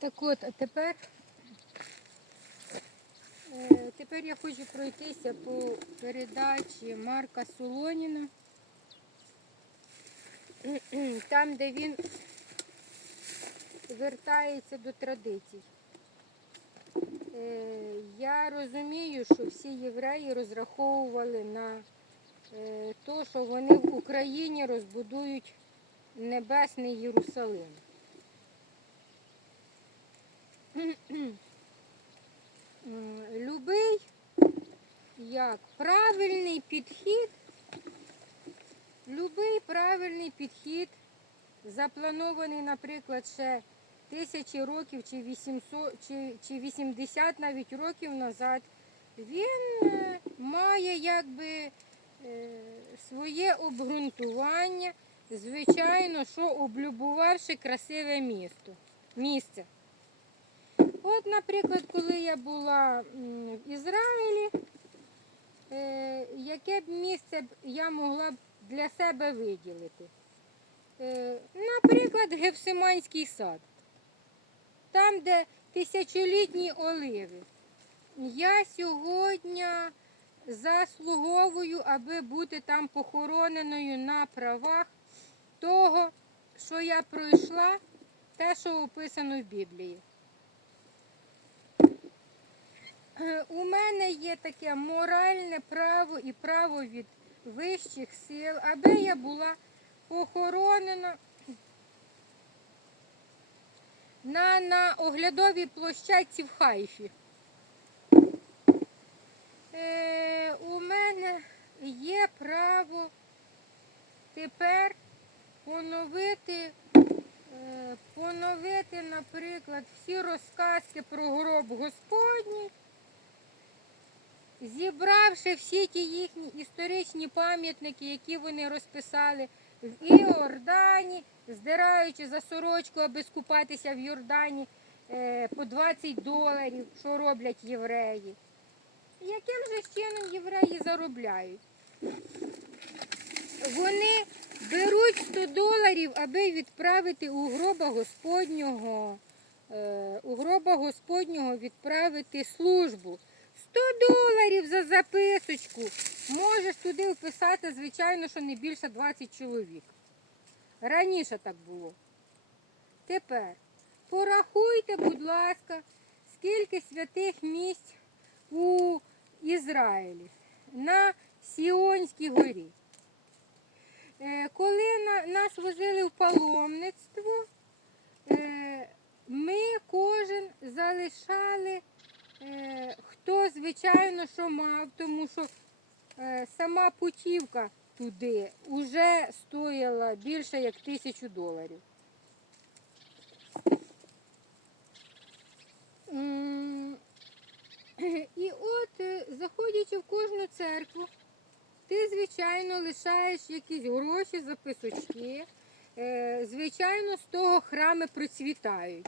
Так от, а тепер, е, тепер я хочу пройтися по передачі Марка Солоніна. Там, де він звертається до традицій. Е, Я розумію, що всі євреї розраховували на те, що вони в Україні розбудують небесний Єрусалим. Любий як правильний підхід, любий правильний підхід, запланований, наприклад, ще тисячі років чи 800, чи, чи 80 навіть років назад, він е, має якби е, своє обґрунтування, звичайно, що облюбувавши красиве місто, місце. От, наприклад, коли я була в Ізраїлі, е, яке б місце я могла б для себе виділити? Е, наприклад, Гефсиманський сад. Там, де тисячолітні оливи. Я сьогодні заслуговую, аби бути там похороненою на правах того, що я пройшла, те, що описано в Біблії. Е, У мене є таке моральне право і право від вищих сил, аби я була похоронена на, на оглядовій площадці в Хайфі. Е, у мене є право тепер поновити, е, поновити, наприклад, всі розказки про гроб Господній, зібравши всі ті їхні історичні пам'ятники, які вони розписали в Іордані, здираючи за сорочку, аби скупатися в Йордані е, по 20 доларів, що роблять євреї. Яким же чином євреї заробляють? Вони беруть 100 доларів, аби відправити у гроба Господнього, е, у гроба Господнього відправити службу. 100 доларів за записочку. Можеш туди вписати, звичайно, що не більше 20 чоловік. Раніше так було. Тепер порахуйте, будь ласка, скільки святих місць у Ізраїлі на Сіонській горі. Е, Коли нас возили в паломництво, е, ми кожен залишали, е, хто, звичайно, що мав, тому що е, сама путівка туди вже стоїла більше як тисячу доларів. І от, е, заходячи в кожну церкву, ти, звичайно, лишаєш якісь гроші, записочки. Е, Звичайно, з того храми процвітають.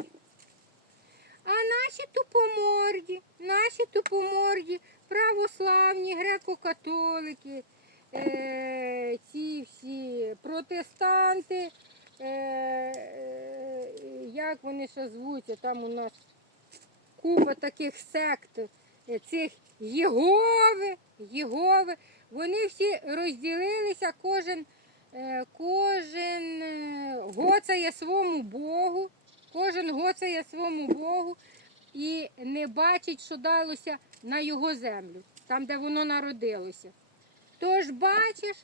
А наші тупоморді, наші тупоморді, православні, греко-католики, е, ці всі протестанти, е, е, як вони ще звуться, там у нас купа таких сект, е, цих Єгови, Єгови, вони всі розділилися, кожен, е, кожен е, гоцає своєму Богу, кожен гоцає своєму Богу і не бачить, що далося на його землю, там, де воно народилося. Тож бачиш,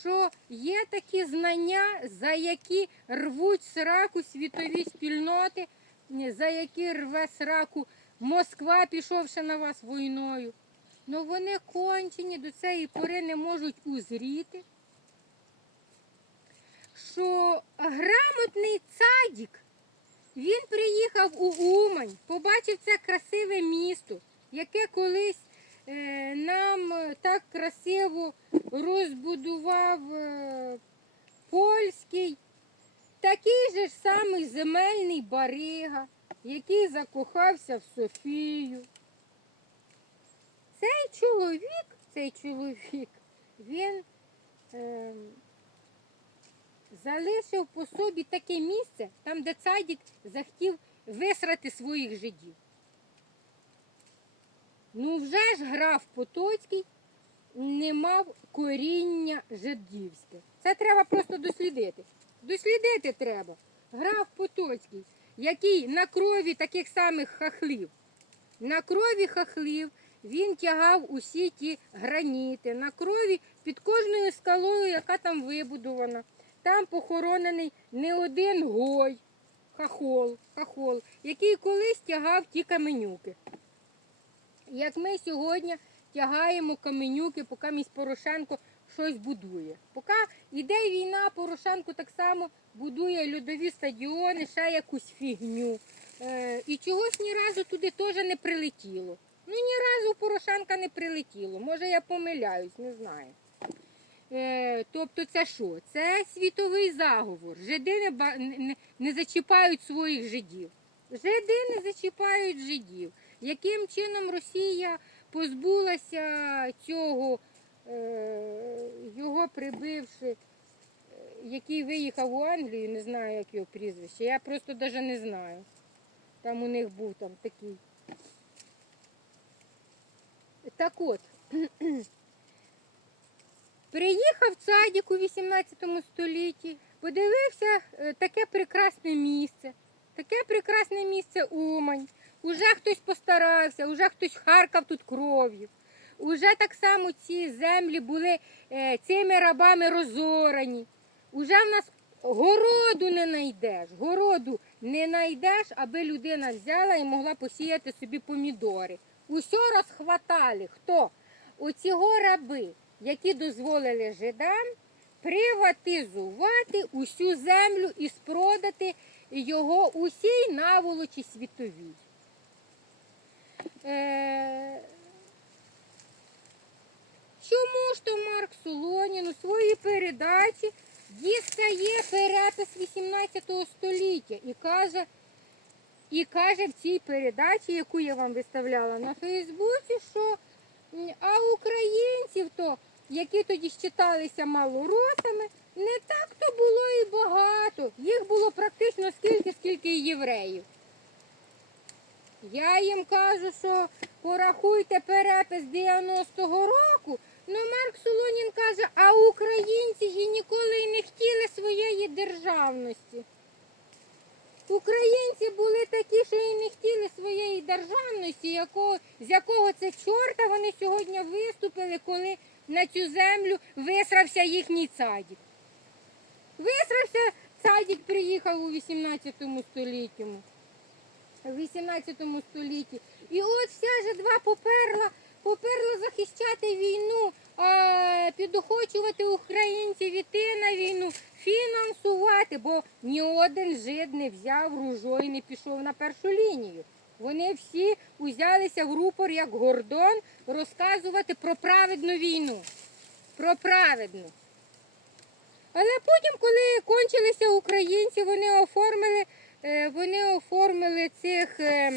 що є такі знання, за які рвуть сраку світові спільноти, за які рве сраку Москва, пішовши на вас війною. Ну вони кончені до цієї пори не можуть узріти, що грамотний цадік, він приїхав у Умань, побачив це красиве місто, яке колись е, нам е, так красиво розбудував е, польський, такий же ж самий земельний барига, який закохався в Софію. Цей чоловік, цей чоловік, він е, залишив по собі таке місце, там, де цадік захотів висрати своїх жидів. Ну вже ж граф Потоцький не мав коріння жидівське. Це треба просто дослідити. Дослідити треба. Граф Потоцький, який на крові таких самих хахлів, на крові хахлів він тягав усі ті граніти, на крові під кожною скалою, яка там вибудована. Там похоронений не один гой, хахол, хахол, який колись тягав ті каменюки. Як ми сьогодні тягаємо каменюки, поки місь Порошенко щось будує. Поки йде війна, Порошенко так само будує льодові стадіони, ще якусь фігню. Е, і чогось ні разу туди теж не прилетіло. Ну ні разу Порошенка не прилетіло. Може я помиляюсь, не знаю. Е, тобто це що? Це світовий заговор. Жиди не, не зачіпають своїх жидів. Жиди не зачіпають жидів. Яким чином Росія позбулася цього, е, його прибивши, е, який виїхав у Англію, не знаю, як його прізвище. Я просто навіть не знаю. Там у них був там такий. Так от, приїхав цадік у 18 столітті, подивився е, таке прекрасне місце, таке прекрасне місце Умань. Уже хтось постарався, уже хтось харкав тут кров'ю. Уже так само ці землі були е, цими рабами розорані. Уже в нас городу не знайдеш, городу не знайдеш, аби людина взяла і могла посіяти собі помідори. Усьо розхватали. Хто? Оці раби, які дозволили жидам приватизувати усю землю і спродати його усій наволочі світовій. Е, Чому ж то Марк Солонін у своїй передачі дістає перепис 18 століття і каже, і каже в цій передачі, яку я вам виставляла на Фейсбуці, що а українців то, які тоді считалися малоросами, не так то було і багато. Їх було практично скільки, скільки і євреїв. Я їм кажу, що порахуйте перепис 90-го року. Ну, Марк Солонін каже, а українці і ніколи й не хотіли своєї державності. Українці були такі, що і не хотіли своєї державності, якого, з якого це чорта вони сьогодні виступили, коли на цю землю висрався їхній цадік. Висрався, цадік приїхав у 18 столітті. В 18 столітті. І от вся жидва поперла, поперла захищати війну, а, підохочувати українців іти на війну, фінансувати, бо ні один жид не взяв ружо і не пішов на першу лінію. Вони всі узялися в рупор, як гордон, розказувати про праведну війну. Про праведну. Але потім, коли кончилися українці, вони оформили, е, вони оформили цих, е,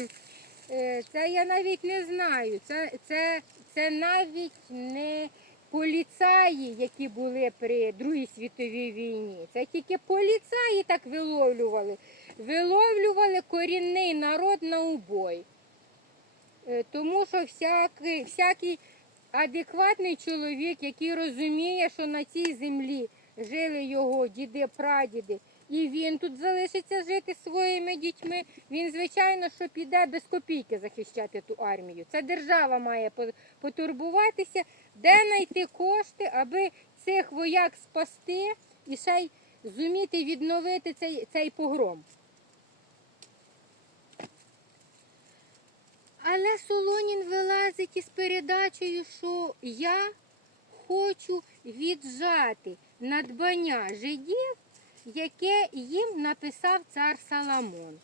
е, це я навіть не знаю, це, це, це навіть не поліцаї, які були при Другій світовій війні. Це тільки поліцаї так виловлювали. Виловлювали корінний народ на убой. Е, Тому що всякий, всякий адекватний чоловік, який розуміє, що на цій землі жили його діди, прадіди, і він тут залишиться жити своїми дітьми, він, звичайно, що піде без копійки захищати ту армію. Це держава має потурбуватися, де знайти кошти, аби цих вояк спасти і ще й зуміти відновити цей, цей погром. Але Солонін вилазить із передачею, що я хочу віджати надбання жидів, яке їм написав цар Саламон.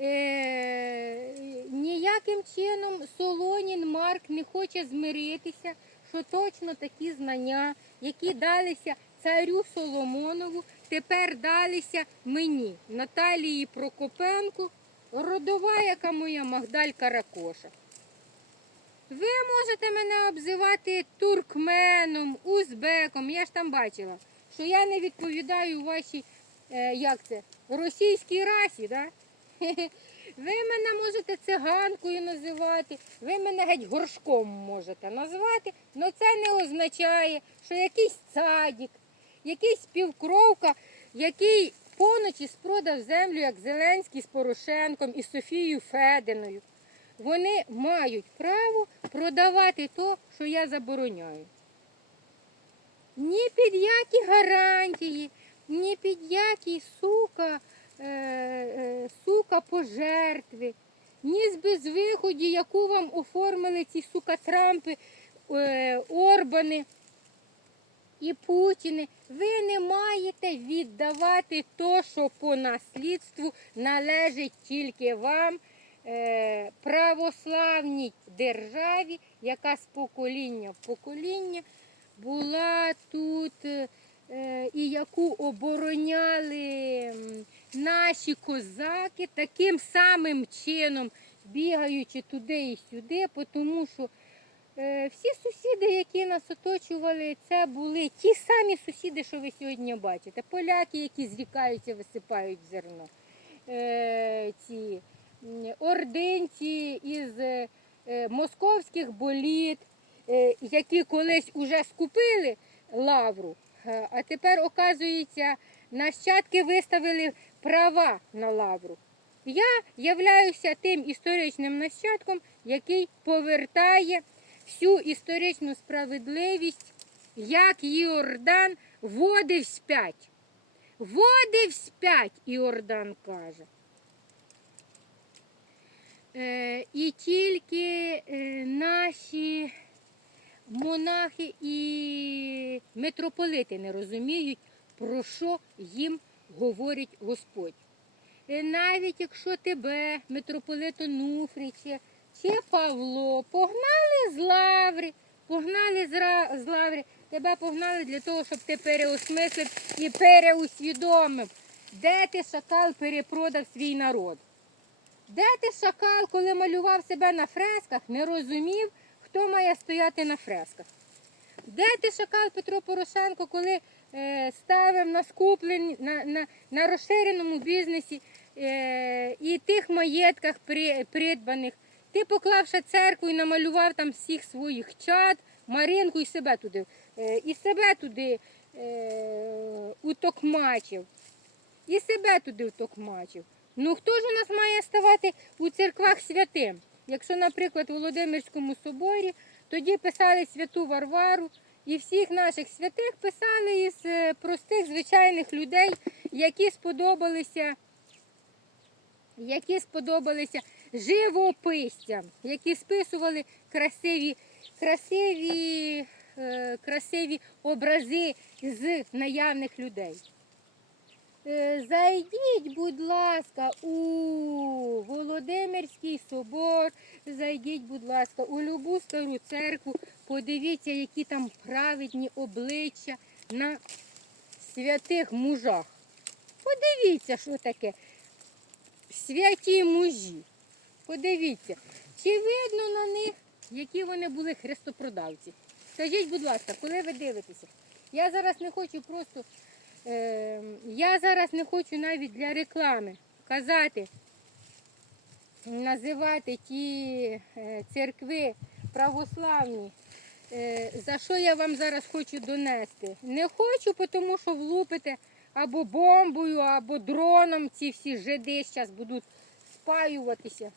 Е, ніяким чином Солонін Марк не хоче змиритися, що точно такі знання, які далися царю Соломонову, тепер далися мені, Наталії Прокопенку, родова, яка моя Магдаль Каракоша. Ви можете мене обзивати туркменом, узбеком, я ж там бачила, що я не відповідаю вашій, е, як це, російській расі, да? Ви мене можете циганкою називати, ви мене геть горшком можете назвати, але це не означає, що якийсь цадік, якийсь співкровка, який поночі спродав землю, як Зеленський з Порошенком і Софією Фединою. Вони мають право продавати то, що я забороняю. Ні під які гарантії, ні під які сука, е, е, сука пожертви, ні з безвиході, яку вам оформили ці сука Трампи, е, Орбани і Путіни. Ви не маєте віддавати то, що по наслідству належить тільки вам, е, православній державі, яка з покоління в покоління була тут е, і яку обороняли наші козаки таким самим чином, бігаючи туди і сюди, тому що всі сусіди, які нас оточували, це були ті самі сусіди, що ви сьогодні бачите. Поляки, які зрікаються, висипають зерно. Е, ці ординці із е, е, московських боліт, е, які колись уже скупили лавру, е, а тепер, оказується, нащадки виставили права на лавру. Я являюся тим історичним нащадком, який повертає всю історичну справедливість, як Іордан водив вспять. Водив вспять, Іордан каже. Е, і тільки е, наші монахи і митрополити не розуміють, про що їм говорить Господь. Е, Навіть якщо тебе, митрополит Онуфрича чи Павло, погнали з лаври, погнали з, лаври, тебе погнали для того, щоб ти переосмислив і переусвідомив, де ти шакал перепродав свій народ. Де ти шакал, коли малював себе на фресках, не розумів, хто має стояти на фресках? Де ти шакал Петро Порошенко, коли е, ставив на скуплені, на, на, на розширеному бізнесі е, і тих маєтках при, придбаних, ти поклавши церкву і намалював там всіх своїх чад, Маринку і себе туди, е, і себе туди е, утокмачив. І себе туди втокмачив. Ну хто ж у нас має ставати у церквах святим? Якщо, наприклад, у Володимирському соборі тоді писали святу Варвару, і всіх наших святих писали із е, простих звичайних людей, які сподобалися, які сподобалися живописцям, які списували красиві, красиві, е, красиві образи з наявних людей. Е, Зайдіть, будь ласка, у Володимирський собор, зайдіть, будь ласка, у любу стару церкву, подивіться, які там праведні обличчя на святих мужах. Подивіться, що таке святі мужі. Подивіться, чи видно на них, які вони були хрестопродавці. Скажіть, будь ласка, коли ви дивитеся? Я зараз не хочу просто. Е, я зараз не хочу навіть для реклами казати, називати ті е, церкви православні. Е, за що я вам зараз хочу донести? Не хочу, тому що влупите або бомбою, або дроном ці всі жиди зараз будуть спаюватися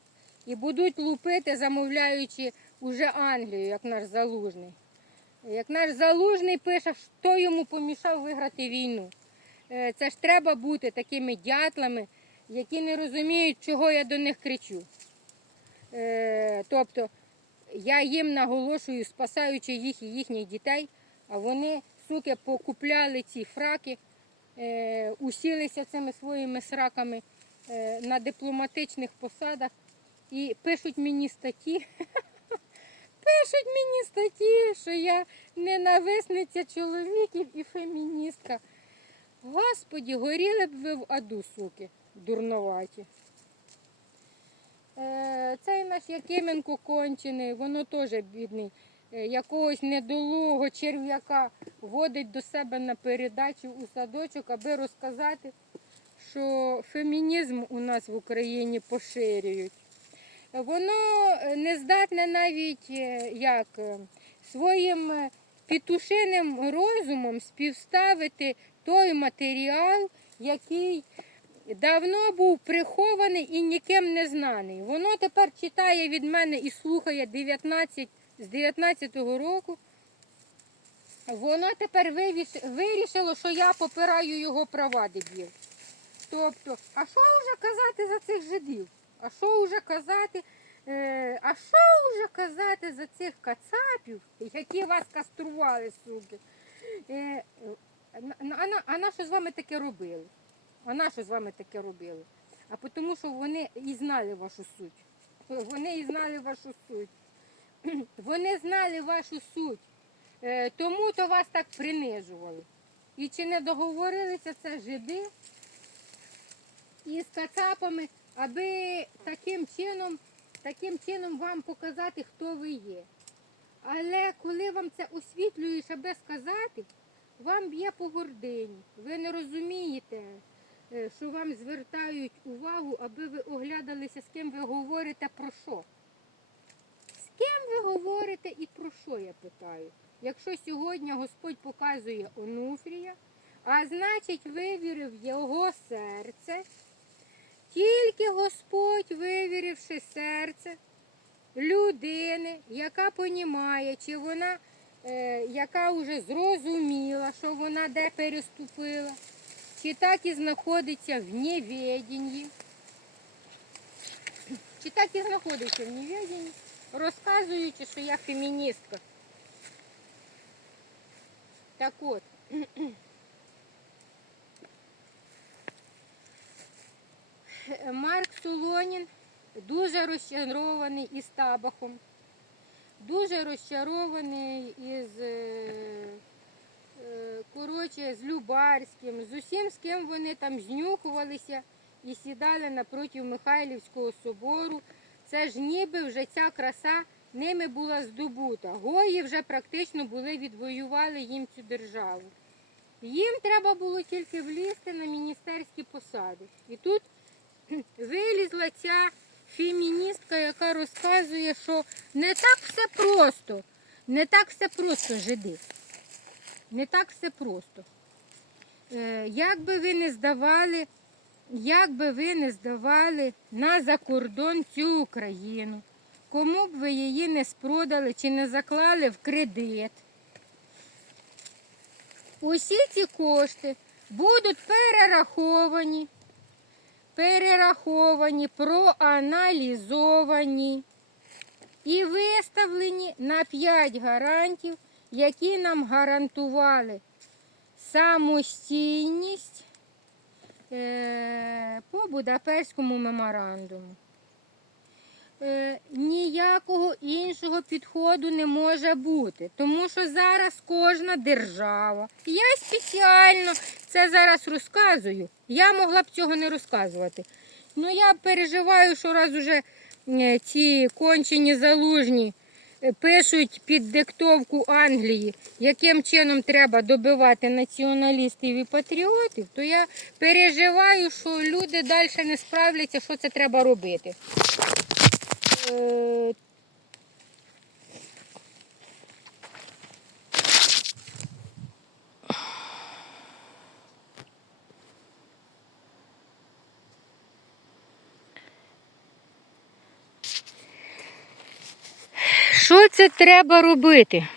і будуть лупити, замовляючи уже Англію, як наш залужний. Як наш залужний пише, хто йому помішав виграти війну. Е, Це ж треба бути такими дятлами, які не розуміють, чого я до них кричу. Е, Тобто я їм наголошую, спасаючи їх і їхніх дітей, а вони, суки, покупляли ці фраки, е, усілися цими своїми сраками на дипломатичних посадах і пишуть мені статті. Пишуть мені статті, що я ненависниця чоловіків і феміністка. Господі, горіли б ви в аду, суки, дурноваті. Е, цей наш Якименко кончений, воно теж бідний. Е, якогось недолугого черв'яка водить до себе на передачу у садочок, аби розказати, що фемінізм у нас в Україні поширюють. Воно е, не здатне навіть е, як е, своїм петушиним розумом співставити той матеріал, який давно був прихований і ніким не знаний. Воно тепер читає від мене і слухає 19, з 19-го року. Воно тепер вирішило, що я попираю його права дебіл. Тобто, а що вже казати за цих жидів? А що вже казати? Е, а що вже казати за цих кацапів, які вас кастрували, суки? Е, а, на, з вами таке робили? А на що з вами таке робили? А тому, що вони і знали вашу суть. Вони і знали вашу суть. Вони знали вашу суть. Е, тому то вас так принижували. І чи не договорилися це жиди із кацапами, аби таким чином, таким чином вам показати, хто ви є. Але коли вам це освітлюєш, аби сказати, вам б'є по гордині. Ви не розумієте, е, що вам звертають увагу, аби ви оглядалися, з ким ви говорите про що. З ким ви говорите і про що, я питаю. Якщо сьогодні Господь показує Онуфрія, а значить вивірив його серце, тільки Господь, вивіривши серце людини, яка понімає, чи вона, е, яка вже зрозуміла, що вона де переступила, чи так і знаходиться в неведенні, чи так і знаходиться в неведенні, розказуючи, що я феміністка. Так от. Марк Солонін дуже розчарований із табахом, дуже розчарований із е, е, коротше, з Любарським, з усім, з ким вони там знюхувалися і сідали напроти Михайлівського собору. Це ж ніби вже ця краса ними була здобута. Гої вже практично були відвоювали їм цю державу. Їм треба було тільки влізти на міністерські посади. І тут вилізла ця феміністка, яка розказує, що не так все просто, не так все просто жиди. Не так все просто. Е, як би ви не здавали, як би ви не здавали на закордон цю Україну, кому б ви її не спродали чи не заклали в кредит, усі ці кошти будуть перераховані перераховані, проаналізовані і виставлені на 5 гарантів, які нам гарантували самостійність е, по Будапештському меморандуму. Е, Ніякого іншого підходу не може бути, тому що зараз кожна держава. Я спеціально це зараз розказую. Я могла б цього не розказувати. Ну я переживаю, що раз уже е, ці кончені залужні е, пишуть під диктовку Англії, яким чином треба добивати націоналістів і патріотів, то я переживаю, що люди далі не справляться, що це треба робити. Що це треба робити?